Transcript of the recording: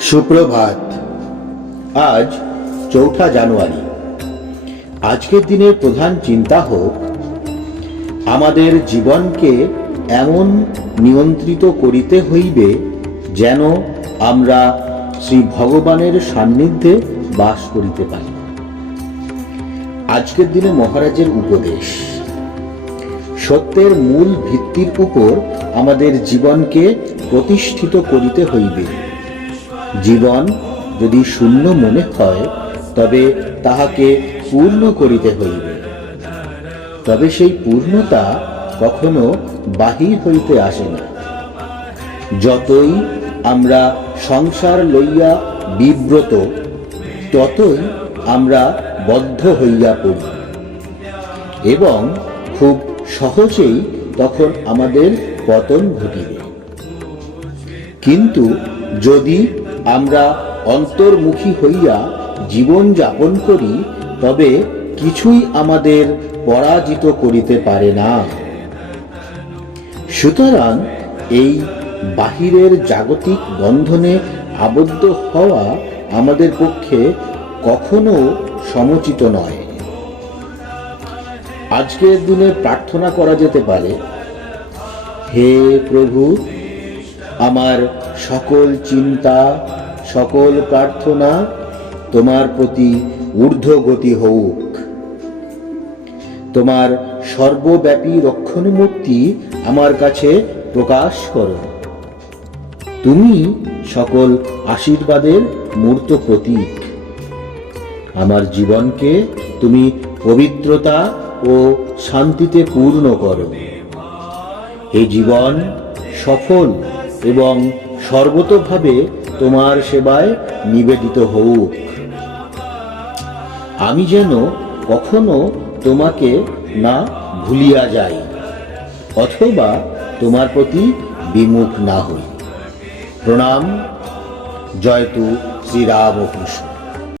সুপ্রভাত। আজ ৪ঠা জানুয়ারি। আজকের দিনের প্রধান চিন্তা হোক আমাদের জীবনকে এমন নিয়ন্ত্রিত করিতে হইবে যেন আমরা শ্রী ভগবানের সান্নিধ্যে বাস করিতে পারি। আজকের দিনে মহারাজের উপদেশ, সত্যের মূল ভিত্তির উপর আমাদের জীবনকে প্রতিষ্ঠিত করিতে হইবে। জীবন যদি শূন্য মনে হয় তবে তাহাকে পূর্ণ করিতে হইবে। তবে সেই পূর্ণতা কখনো বাহির হইতে আসে না। যতই আমরা সংসার লইয়া বিব্রত ততই আমরা বদ্ধ হইয়া পড়ি এবং খুব সহজেই তখন আমাদের পতন ঘটিবে। কিন্তু যদি আমরা অন্তর্মুখী হইয়া জীবন যাপন করি তবে কিছুই আমাদের পরাজিত করিতে পারে না। সুতরাং এই বাহিরের জাগতিক বন্ধনে আবদ্ধ হওয়া আমাদের পক্ষে কখনো সমুচিত নয়। আজকের দিনে প্রার্থনা করা যেতে পারে, হে প্রভু, আমার সকল চিন্তা সকল প্রার্থনা তোমার প্রতি ঊর্ধ্বগতি হোক। তোমার সর্বব্যাপী রক্ষণমূর্তি আমার কাছে প্রকাশ করো। তুমি সকল আশীর্বাদের মূর্ত প্রতীক। আমার জীবনকে তুমি পবিত্রতা ও শান্তিতে পূর্ণ করো। এই জীবন সফল এবং সর্বতোভাবে তোমার সেবায় নিবেদিত হোক। আমি যেন কখনো তোমাকে না ভুলিয়া যাই অথবা তোমার প্রতি বিমুখ না হই। প্রণাম। জয়তু শ্রীরামকৃষ্ণ।